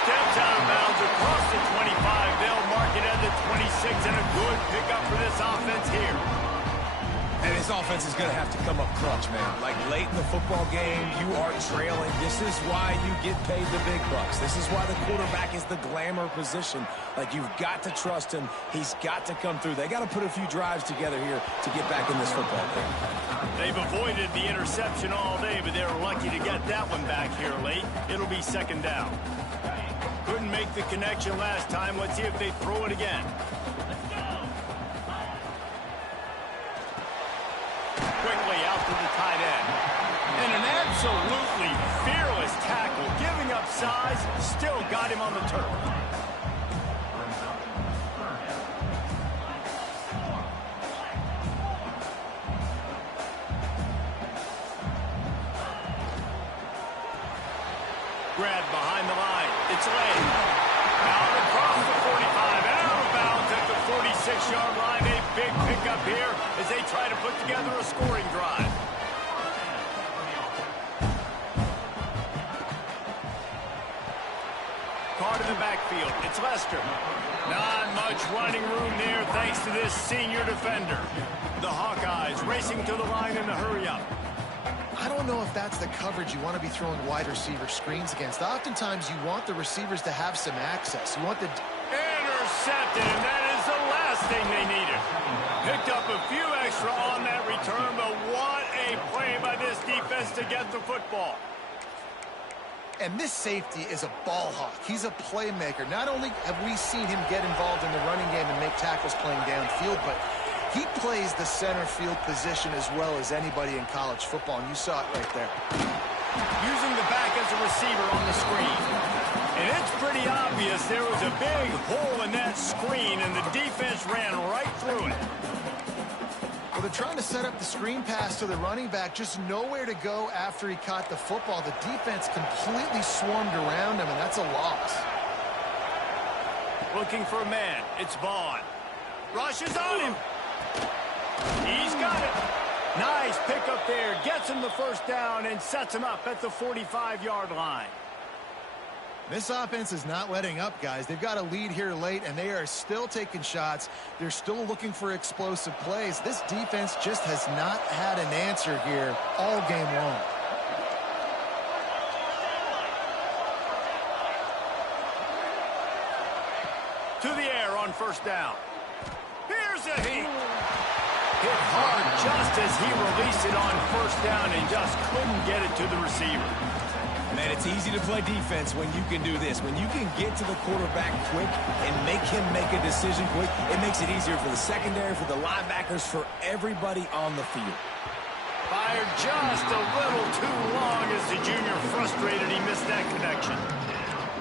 Steps out of bounds across the 25. They'll mark it at the This offense is going to have to come up clutch, man. Like late in the football game, you are trailing. This is why you get paid the big bucks. This is why the quarterback is the glamour position. Like, you've got to trust him. He's got to come through. They got to put a few drives together here to get back in this football game. They've avoided the interception all day, but they're lucky to get that one back here late. It'll be second down. Couldn't make the connection last time. Let's see if they throw it again. Quickly out to the tight end. And an absolutely fearless tackle, giving up size, still got him on the turf. Grab behind the line. It's laid. Out across the 45 and out of bounds at the 46-yard line. A big pickup here as they try to put together a scoring drive. Card in the backfield. It's Lester. Not much running room there thanks to this senior defender. The Hawkeyes racing to the line in the hurry-up. I don't know if that's the coverage you want to be throwing wide receiver screens against. Oftentimes, you want the receivers to have some access. You want the... Intercepted, and that is the last thing they needed. Picked up a few extra on that return, but what a play by this defense to get the football. And this safety is a ball hawk. He's a playmaker. Not only have we seen him get involved in the running game and make tackles playing downfield, but he plays the center field position as well as anybody in college football, and you saw it right there. Using the back as a receiver on the screen. And it's pretty obvious there was a big hole in that screen, and the defense ran right through it. Well, they're trying to set up the screen pass to the running back, just nowhere to go after he caught the football. The defense completely swarmed around him, and that's a loss. Looking for a man. It's Vaughn. Rushes on him. He's got it. Nice pickup there. Gets him the first down and sets him up at the 45-yard line. This offense is not letting up, guys. They've got a lead here late, and they are still taking shots. They're still looking for explosive plays. This defense just has not had an answer here all game long. To the air on first down. Here's a heat. Hit hard just as he released it on first down and just couldn't get it to the receiver. Man, it's easy to play defense when you can do this. When you can get to the quarterback quick and make him make a decision quick, it makes it easier for the secondary, for the linebackers, for everybody on the field. Fired just a little too long as the junior frustrated he missed that connection.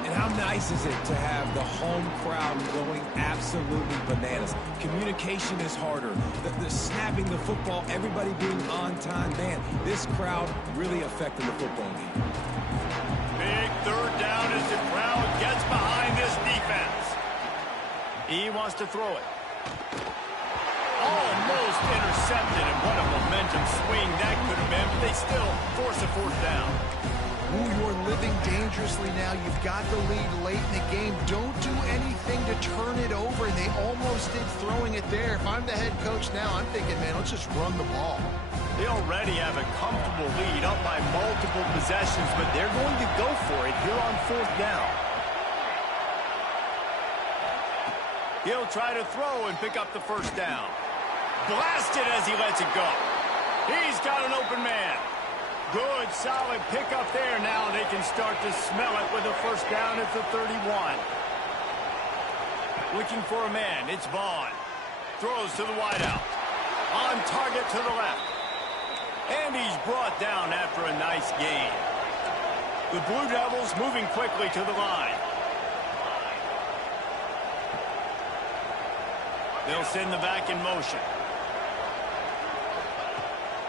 And how nice is it to have the home crowd going absolutely bananas? Communication is harder. The snapping the football, everybody being on time. Man, this crowd really affecting the football game. Big third down as the crowd gets behind this defense. He wants to throw it. Almost intercepted, and what a momentum swing that could have been, but they still force a fourth down. Ooh, you're living dangerously now. You've got the lead late in the game. Don't do anything to turn it over, and they almost did throwing it there. If I'm the head coach now, I'm thinking, man, let's just run the ball. They already have a comfortable lead up by multiple possessions, but they're going to go for it here on fourth down. He'll try to throw and pick up the first down. Blasted as he lets it go. He's got an open man. Good, solid pickup there. Now they can start to smell it with a first down at the 31. Looking for a man. It's Vaughn. Throws to the wideout. On target to the left. And he's brought down after a nice gain. The Blue Devils moving quickly to the line. They'll send the back in motion.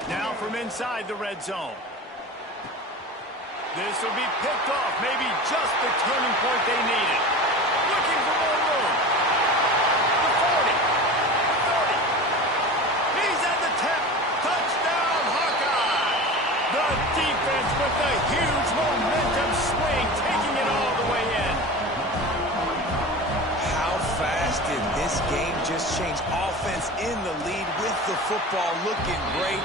Now from inside the red zone. This will be picked off. Maybe just the turning point they needed. Looking for more room. The 40. The 30. He's at the 10. Touchdown, Hawkeye. The defense with the huge momentum swing, taking it all the way in. How fast did this game just change? Offense in the lead with the football, looking great.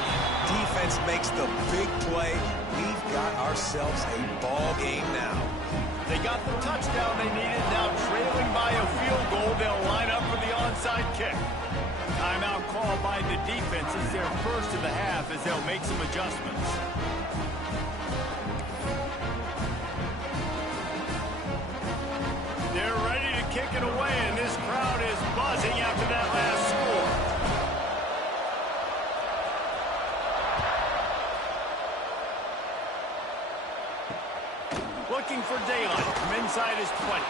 Defense makes the big play. We've got ourselves a ball game now. They got the touchdown they needed. Now trailing by a field goal, they'll line up for the onside kick. Timeout call by the defense is their first of the half as they'll make some adjustments. They're ready to kick it away, and this crowd is buzzing after that last score. Looking for daylight from inside his 20.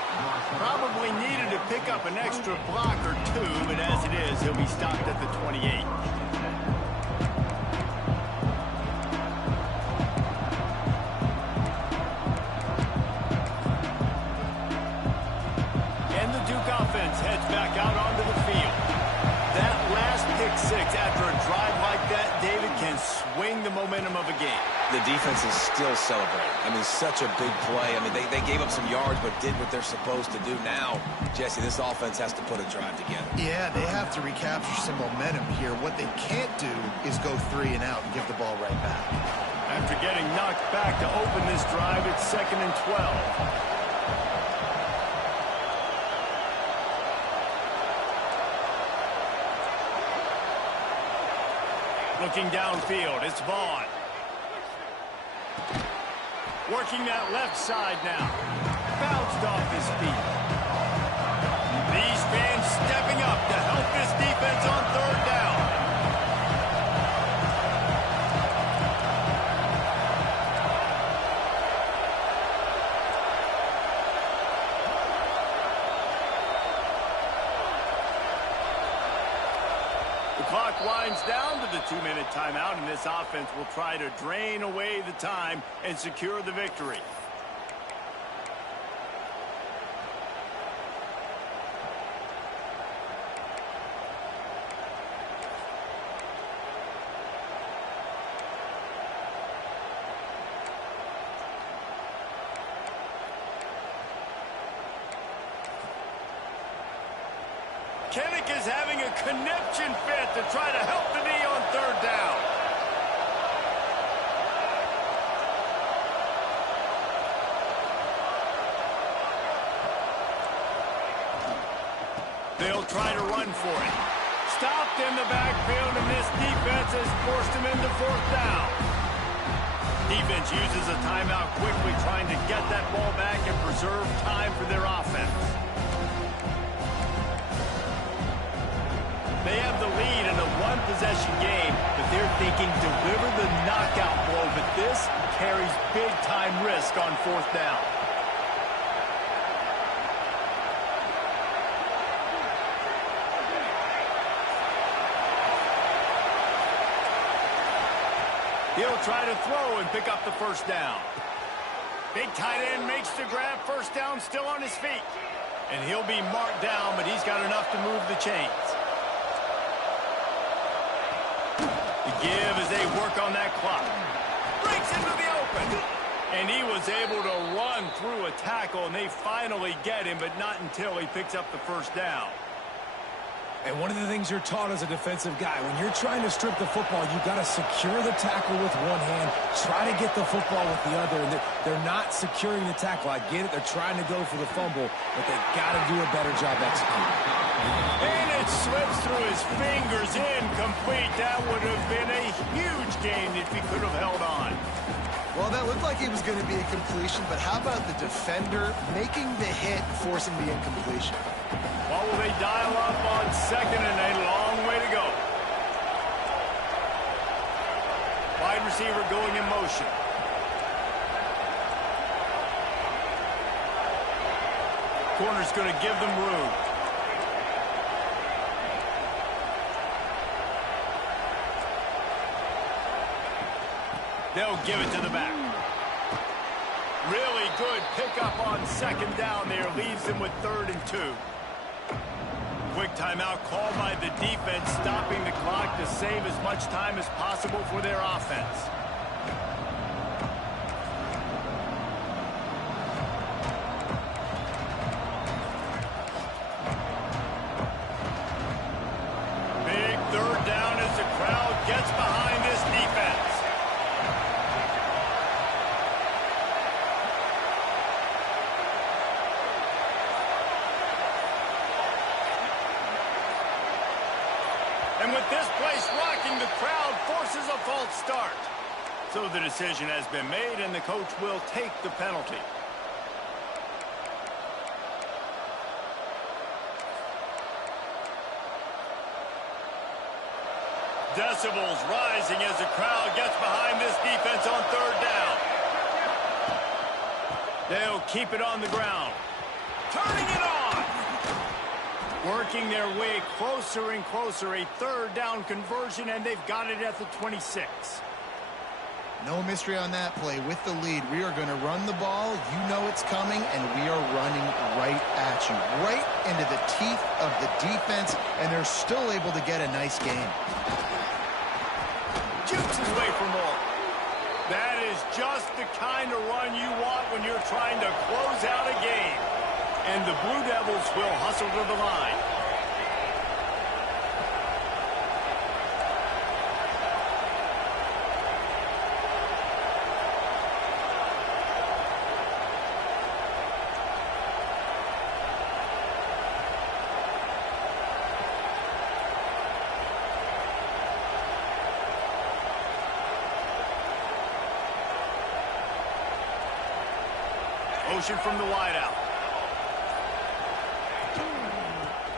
Probably needed to pick up an extra block or two, but as it is, he'll be stopped at the 28. And the Duke offense heads back out onto the field. That last pick six after a drive like that, David, can swing the momentum of a game. The defense is still celebrating. I mean, such a big play. I mean, they gave up some yards but did what they're supposed to do. Now, Jesse, this offense has to put a drive together. Yeah, they have to recapture some momentum here. What they can't do is go 3 and out and give the ball right back. After getting knocked back to open this drive, it's 2nd and 12. Looking downfield, it's Vaughn. Working that left side now. Bounced off his feet. These fans stepping up to help this defense on 3rd down. The clock winds down to the 2-minute timeout, and this offense will try to drain away the time and secure the victory. Kennick is having a conniption fit to try to help the knee on 3rd down. They'll try to run for it. Stopped in the backfield, and this defense has forced him into 4th down. Defense uses a timeout quickly, trying to get that ball back and preserve time for their offense. They have the lead in a one-possession game, but they're thinking deliver the knockout blow, but this carries big-time risk on 4th down. He'll try to throw and pick up the 1st down. Big tight end makes the grab, 1st down, still on his feet. And he'll be marked down, but he's got enough to move the chains. The give as they work on that clock. Breaks into the open. And he was able to run through a tackle, and they finally get him, but not until he picks up the 1st down. And one of the things you're taught as a defensive guy, when you're trying to strip the football, you've got to secure the tackle with one hand, try to get the football with the other. And they're not securing the tackle. I get it. They're trying to go for the fumble, but they've got to do a better job executing. And it slips through his fingers, incomplete. That would have been a huge gain if he could have held on. Well, that looked like it was going to be a completion, but how about the defender making the hit, forcing the incompletion? What will they dial up on 2nd and a long way to go? Wide receiver going in motion. Corner's going to give them room. They'll give it to the back. Really good pickup on 2nd down there. Leaves them with 3rd and 2. Quick timeout called by the defense, stopping the clock to save as much time as possible for their offense. with this place rocking, the crowd forces a false start. So the decision has been made, and the coach will take the penalty. Decibels rising as the crowd gets behind this defense on third down. They'll keep it on the ground. Turning it on. Working their way closer and closer. A third down conversion, and they've got it at the 26. No mystery on that play. With the lead, we are going to run the ball. You know it's coming, and we are running right at you. Right into the teeth of the defense, and they're still able to get a nice game. Jukes his way for more. That is just the kind of run you want when you're trying to close out a game. And the Blue Devils will hustle to the line. Motion from the wideout.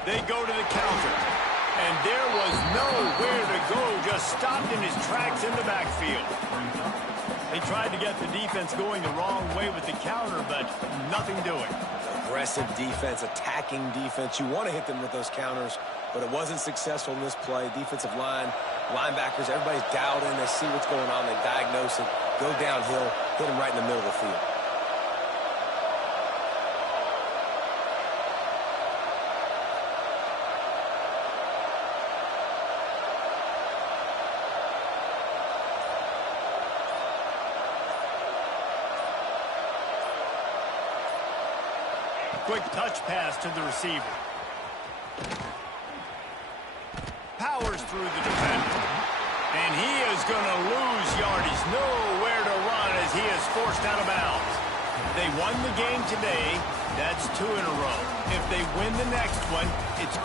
They go to the counter. And there was nowhere to go, just stopped in his tracks in the backfield. They tried to get the defense going the wrong way with the counter, but nothing doing. Aggressive defense, attacking defense. You want to hit them with those counters, but it wasn't successful in this play. Defensive line, linebackers, everybody's dialed in. They see what's going on. They diagnose it, go downhill, hit them right in the middle of the field. Quick touch pass to the receiver. Powers through the defender. And he is going to lose yardage. Nowhere to run as he is forced out of bounds. They won the game today. That's 2 in a row. If they win the next one, it's...